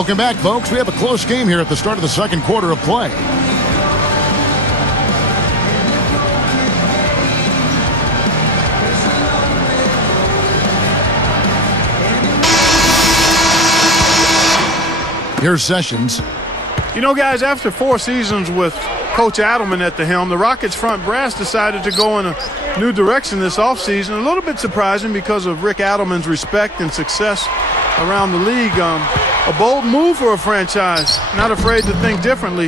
Welcome back, folks. We have a close game here at the start of the second quarter of play. Here's Sessions. You know, guys, after 4 seasons with Coach Adelman at the helm, the Rockets front brass decided to go in a new direction this offseason. A little bit surprising because of Rick Adelman's respect and success around the league. A bold move for a franchise, not afraid to think differently.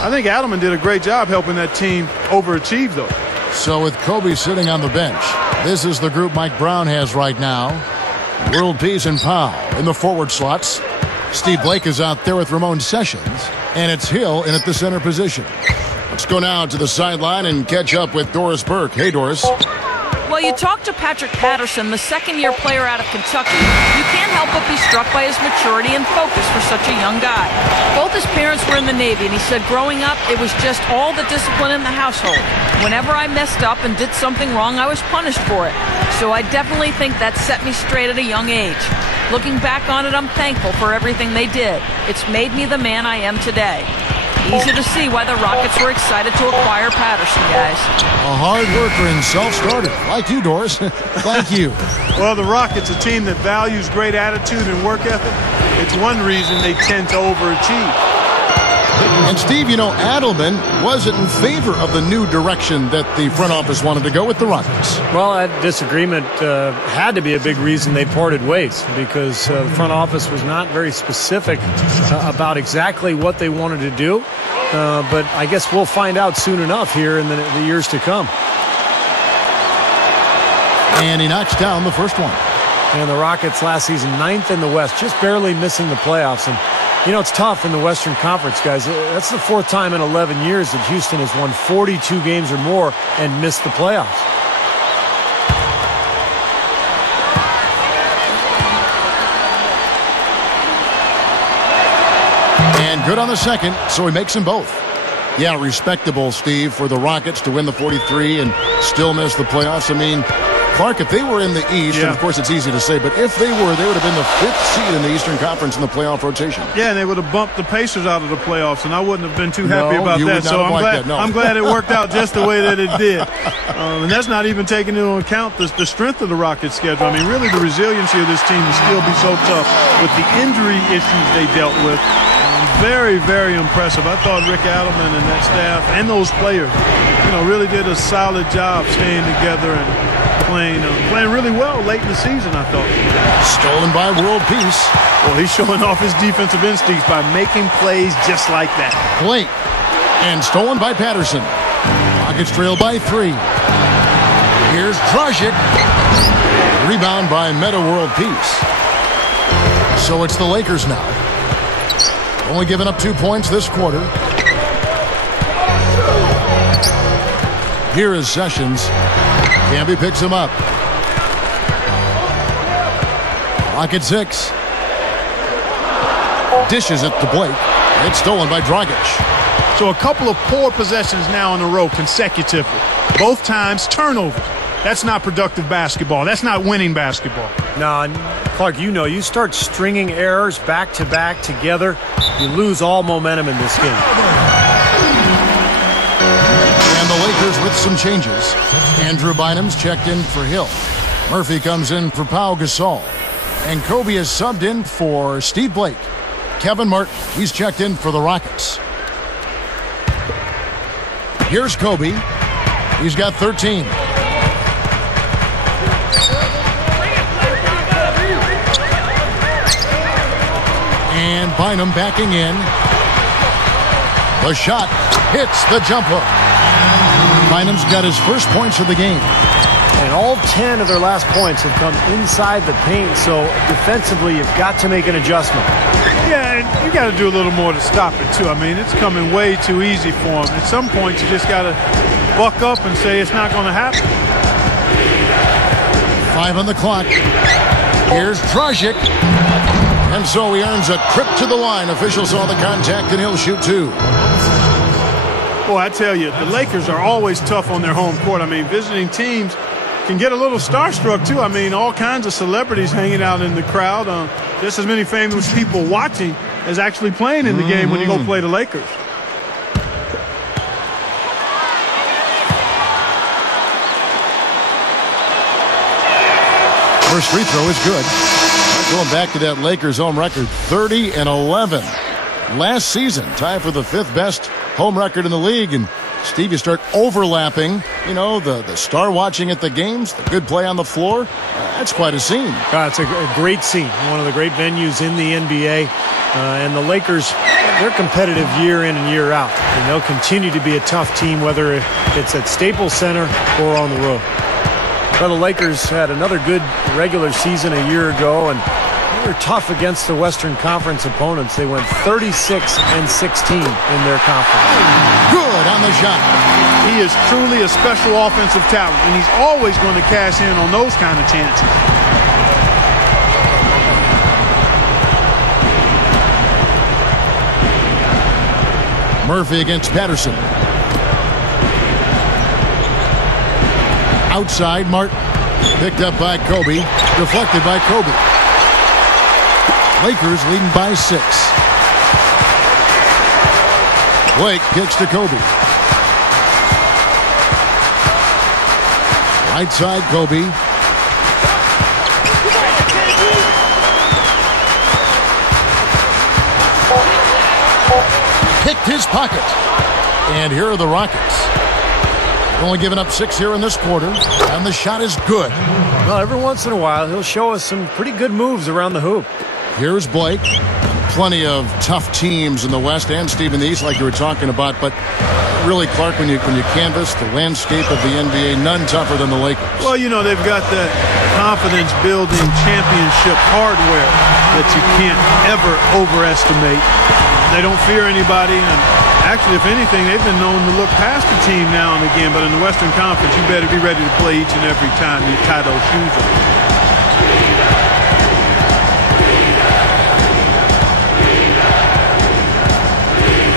I think Adelman did a great job helping that team overachieve, though. So with Kobe sitting on the bench, this is the group Mike Brown has right now. World Peace and Powell in the forward slots. Steve Blake is out there with Ramon Sessions, and it's Hill in at the center position. Let's go now to the sideline and catch up with Doris Burke. Hey, Doris. Well, you talked to Patrick Patterson, the second-year player out of Kentucky. You can't help but be struck by his maturity and focus for such a young guy. Both his parents were in the Navy, and he said growing up, it was just all the discipline in the household. Whenever I messed up and did something wrong, I was punished for it. So I definitely think that set me straight at a young age. Looking back on it, I'm thankful for everything they did. It's made me the man I am today. Easy to see why the Rockets were excited to acquire Patterson, guys. A hard worker and self-starter, like you, Doris. Thank you. Well, the Rockets, a team that values great attitude and work ethic, it's one reason they tend to overachieve. And, Steve, you know, Adelman wasn't in favor of the new direction that the front office wanted to go with the Rockets. Well, that disagreement had to be a big reason they parted ways, because the front office was not very specific about exactly what they wanted to do. But I guess we'll find out soon enough here in the years to come. And he knocks down the first one. And the Rockets last season, 9th in the West, just barely missing the playoffs. And you know, it's tough in the Western Conference, guys. That's the 4th time in 11 years that Houston has won 42 games or more and missed the playoffs. And good on the second, so he makes them both. Yeah, respectable, Steve, for the Rockets to win the 43 and still miss the playoffs. I mean, Clark, if they were in the East, and of course it's easy to say, but if they would have been the 5th seed in the Eastern Conference in the playoff rotation. Yeah, and they would have bumped the Pacers out of the playoffs, and I wouldn't have been too happy about that. So I'm glad it worked out just the way that it did. And that's not even taking into account the strength of the Rockets' schedule. I mean, really the resiliency of this team will still be so tough with the injury issues they dealt with. Very, very impressive. I thought Rick Adelman and that staff and those players, you know, really did a solid job staying together and playing really well late in the season, I thought. Stolen by World Peace. Well, he's showing off his defensive instincts by making plays just like that. Blake. And stolen by Patterson. Rockets trail by 3. Here's Dragic. Rebound by Meta World Peace. So it's the Lakers now. Only giving up 2 points this quarter. Here is Sessions. Camby picks him up. Rocket 6. Dishes it to Blake. It's stolen by Dragic. So a couple of poor possessions now in a row consecutively. Both times turnovers. That's not productive basketball. That's not winning basketball. No, Clark, you know, you start stringing errors back-to-back together, you lose all momentum in this game. And the Lakers with some changes. Andrew Bynum's checked in for Hill. Murphy comes in for Pau Gasol. And Kobe is subbed in for Steve Blake. Kevin Martin, he's checked in for the Rockets. Here's Kobe. He's got 13. And Bynum backing in. The shot hits the jump hook. Bynum's got his first points of the game. And all 10 of their last points have come inside the paint, so defensively you've got to make an adjustment. Yeah, and you got to do a little more to stop it, too. I mean, it's coming way too easy for him. At some point, you just got to buck up and say it's not going to happen. 5 on the clock. Here's Dragic. And so he earns a trip to the line. Officials saw the contact, and he'll shoot 2. Boy, I tell you, the Lakers are always tough on their home court. I mean, visiting teams can get a little starstruck, too. I mean, all kinds of celebrities hanging out in the crowd. just as many famous people watching as actually playing in the game when you go play the Lakers. First free throw is good. Going back to that Lakers home record, 30-11. Last season, tied for the 5th best home record in the league. And Steve, you start overlapping, you know, the star watching at the games, the good play on the floor. That's quite a scene. It's a great scene. One of the great venues in the NBA. And the Lakers, they're competitive year in and year out. And they'll continue to be a tough team, whether it's at Staples Center or on the road. Well, the Lakers had another good regular season a year ago, and they were tough against the Western Conference opponents. They went 36-16 in their conference. Good on the shot. He is truly a special offensive talent, and he's always going to cash in on those kind of chances. Murphy against Patterson. Outside, Martin. Picked up by Kobe. Deflected by Kobe. Lakers leading by 6. Blake kicks to Kobe. Right side, Kobe. Picked his pocket. And here are the Rockets. Only giving up 6 here in this quarter, and the shot is good. Well, every once in a while, he'll show us some pretty good moves around the hoop. Here's Blake. Plenty of tough teams in the West and Steve in the East, like you were talking about. But really, Clark, when you canvass the landscape of the NBA, none tougher than the Lakers. Well, you know, they've got that confidence-building championship hardware that you can't ever overestimate. They don't fear anybody, and actually, if anything, they've been known to look past the team now and again. But in the Western Conference, you better be ready to play each and every time you tie those shoes on.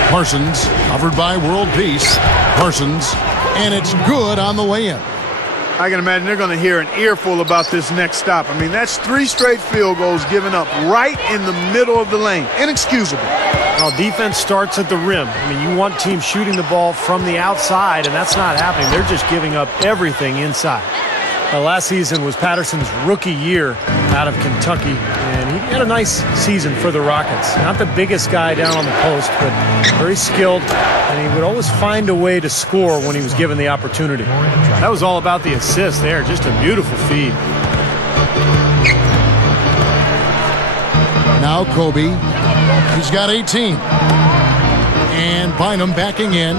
Parsons, covered by World Peace. Parsons, and it's good on the way in. I can imagine they're going to hear an earful about this next stop. I mean, that's 3 straight field goals given up right in the middle of the lane. Inexcusable. Well, defense starts at the rim. I mean, you want teams shooting the ball from the outside, and that's not happening. They're just giving up everything inside. Last season was Patterson's rookie year out of Kentucky, and he had a nice season for the Rockets. Not the biggest guy down on the post, but very skilled, and he would always find a way to score when he was given the opportunity. That was all about the assist there, just a beautiful feed. Now Kobe, he's got 18. And Bynum backing in.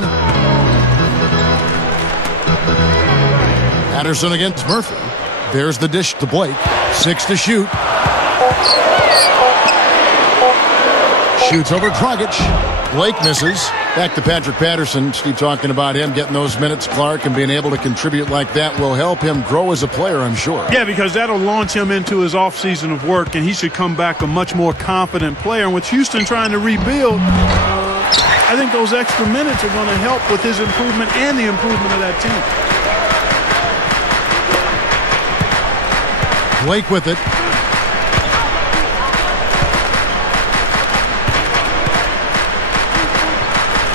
Patterson against Murphy. There's the dish to Blake. 6 to shoot. Shoots over Dragic. Blake misses. Back to Patrick Patterson. Steve talking about him getting those minutes, Clark, and being able to contribute like that will help him grow as a player, I'm sure. Yeah, because that'll launch him into his offseason of work, and he should come back a much more confident player. And with Houston trying to rebuild, I think those extra minutes are going to help with his improvement and the improvement of that team. Blake with it.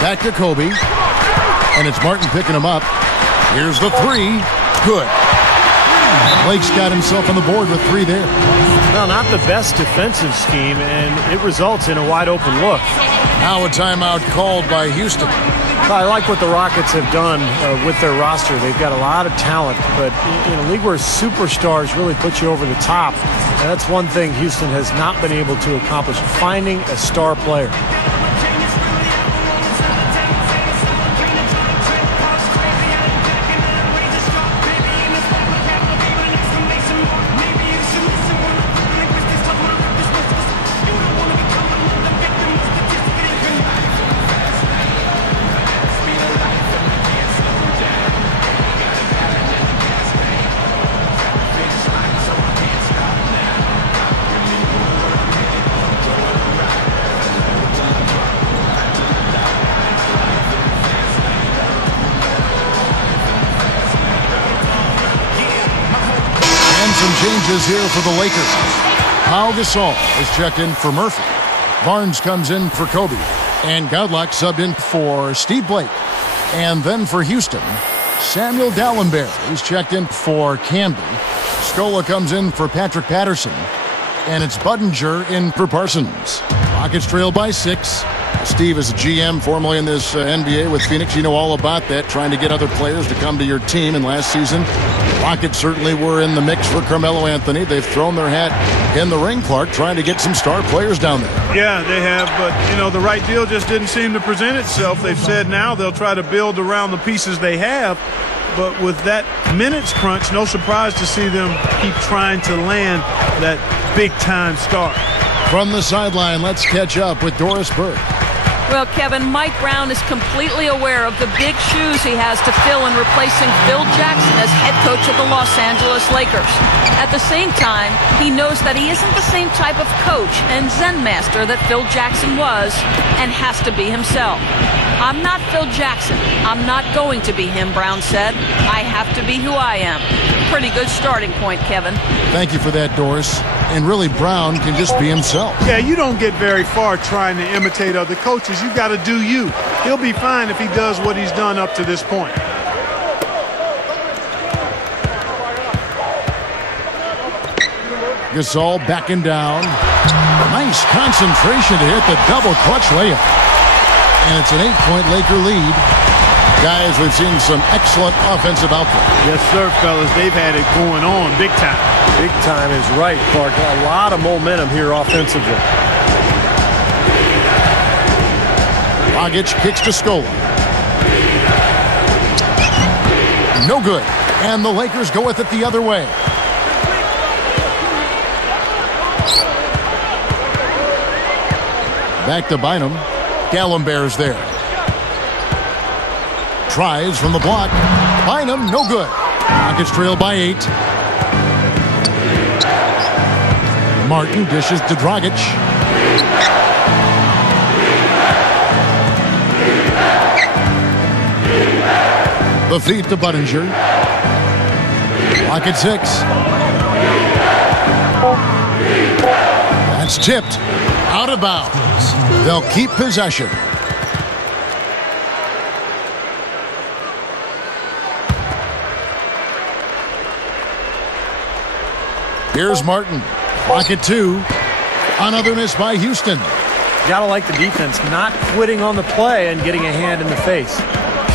Back to Kobe. And it's Martin picking him up. Here's the 3. Good. Blake's got himself on the board with 3 there. Well, not the best defensive scheme, and it results in a wide open look. Now a timeout called by Houston. I like what the Rockets have done with their roster. They've got a lot of talent, but in a league where superstars really put you over the top, that's one thing Houston has not been able to accomplish, finding a star player. Some changes here for the Lakers. Pau Gasol is checked in for Murphy. Barnes comes in for Kobe. And Godlock subbed in for Steve Blake. And then for Houston, Samuel Dallenberg. He's checked in for Camden. Scola comes in for Patrick Patterson. And it's Budinger in for Parsons. Rockets trail by 6. Steve is a GM formerly in this NBA with Phoenix. You know all about that, trying to get other players to come to your team. And last season, Rockets certainly were in the mix for Carmelo Anthony. They've thrown their hat in the ring, Clark, trying to get some star players down there. Yeah, they have, but, you know, the right deal just didn't seem to present itself. They've said now they'll try to build around the pieces they have. But with that minutes crunch, no surprise to see them keep trying to land that big-time star. From the sideline, let's catch up with Doris Burke. Well, Kevin, Mike Brown is completely aware of the big shoes he has to fill in replacing Phil Jackson as head coach of the Los Angeles Lakers. At the same time, he knows that he isn't the same type of coach and Zen master that Phil Jackson was and has to be himself. I'm not Phil Jackson. I'm not going to be him, Brown said. I have to be who I am. Pretty good starting point, Kevin. Thank you for that, Doris. And really, Brown can just be himself. Yeah, you don't get very far trying to imitate other coaches. You got to do you. He'll be fine if he does what he's done up to this point. Gasol backing down. Nice concentration to hit the double clutch layup. And it's an 8-point Laker lead. Guys, we've seen some excellent offensive output. Yes, sir, fellas. They've had it going on big time. Big time is right, Clark. A lot of momentum here offensively. Dragic kicks to Scola. No good. And the Lakers go with it the other way. Back to Bynum. Gallenberg's there. Tries from the block. Bynum, no good. Rockets trail by 8. Martin dishes to Dragic. The feed to Budinger. Rocket 6. That's tipped. Out of bounds. They'll keep possession. Here's Martin. Rocket 2. Another miss by Houston. Gotta like the defense not quitting on the play and getting a hand in the face.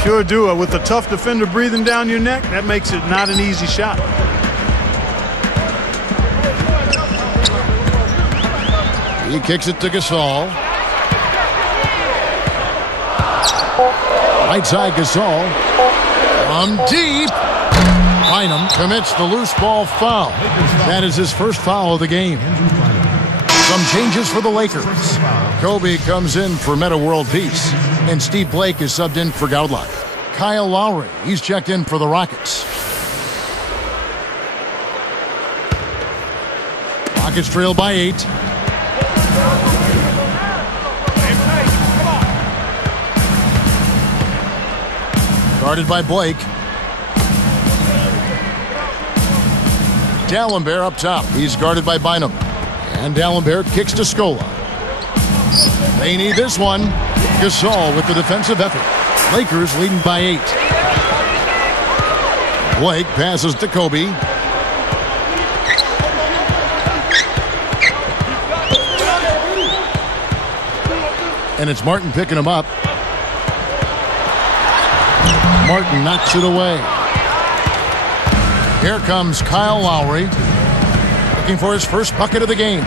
Sure do. With a tough defender breathing down your neck, that makes it not an easy shot. He kicks it to Gasol. Right side Gasol. From deep. Bynum commits the loose ball foul. That is his first foul of the game. Some changes for the Lakers. Kobe comes in for Meta World Peace. And Steve Blake is subbed in for Godlock. Kyle Lowry, he's checked in for the Rockets. Rockets trail by 8. Guarded by Blake. Dallenberg up top. He's guarded by Bynum. And Dallenberg kicks to Scola. They need this one. Gasol with the defensive effort. Lakers leading by 8. Blake passes to Kobe. And it's Martin picking him up. Martin knocks it away. Here comes Kyle Lowry, looking for his first bucket of the game.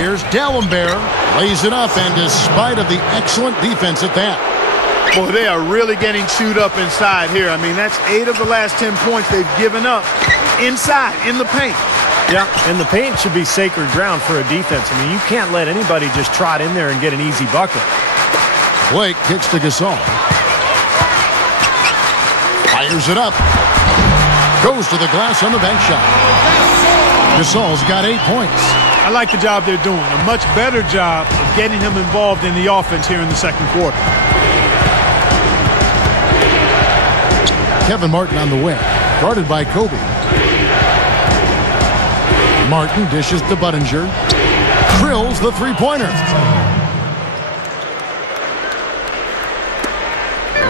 Here's Dallenberg, lays it up, and despite of the excellent defense at that. Boy, they are really getting chewed up inside here. I mean, that's 8 of the last 10 points they've given up inside, in the paint. Yeah, and the paint should be sacred ground for a defense. I mean, you can't let anybody just trot in there and get an easy bucket. Blake kicks to Gasol. Fires it up. Goes to the glass on the bank shot. Gasol's got 8 points. I like the job they're doing. A much better job of getting him involved in the offense here in the second quarter. Kevin Martin on the wing, guarded by Kobe. Martin dishes to Budinger. Drills the three-pointer.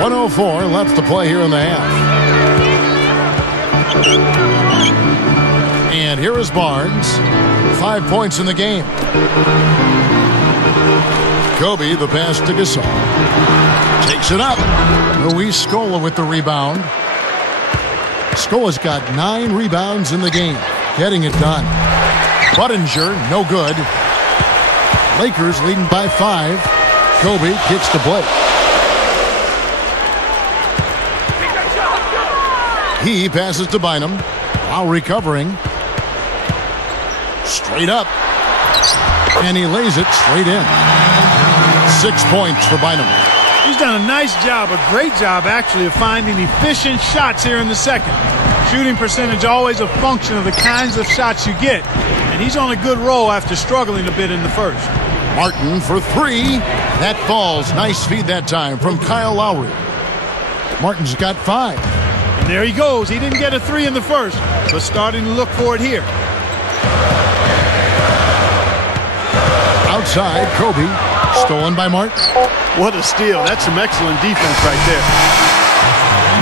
1:04 left to play here in the half. And here is Barnes. 5 points in the game. Kobe, the pass to Gasol. Takes it up. Luis Scola with the rebound. Scola's got 9 rebounds in the game. Getting it done. Budinger, no good. Lakers leading by 5. Kobe kicks to Blake. He passes to Bynum. While recovering. Straight up. And he lays it straight in. 6 points for Bynum. He's done a nice job, a great job actually, of finding efficient shots here in the second. Shooting percentage always a function of the kinds of shots you get. And he's on a good roll after struggling a bit in the first. Martin for 3. That falls. Nice feed that time from Kyle Lowry. Martin's got 5. And there he goes. He didn't get a 3 in the first, but starting to look for it here. Outside, Kobe. Stolen by Martin. What a steal. That's some excellent defense right there.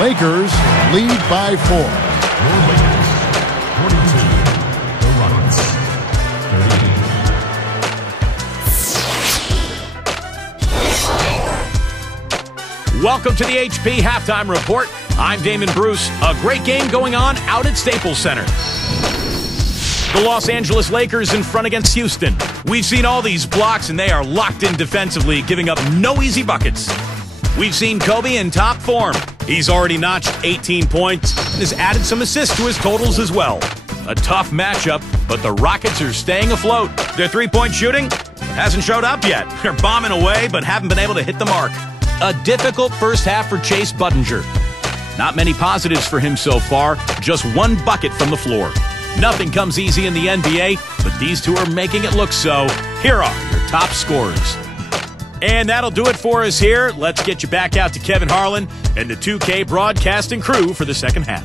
Lakers lead by 4. Welcome to the HP Halftime Report. I'm Damon Bruce. A great game going on out at Staples Center. The Los Angeles Lakers in front against Houston. We've seen all these blocks, and they are locked in defensively, giving up no easy buckets. We've seen Kobe in top form. He's already notched 18 points and has added some assists to his totals as well. A tough matchup, but the Rockets are staying afloat. Their three-point shooting hasn't showed up yet. They're bombing away, but haven't been able to hit the mark. A difficult first half for Chase Budinger. Not many positives for him so far, just 1 bucket from the floor. Nothing comes easy in the NBA, but these two are making it look so. Here are your top scorers. And that'll do it for us here. Let's get you back out to Kevin Harlan and the 2K broadcasting crew for the second half.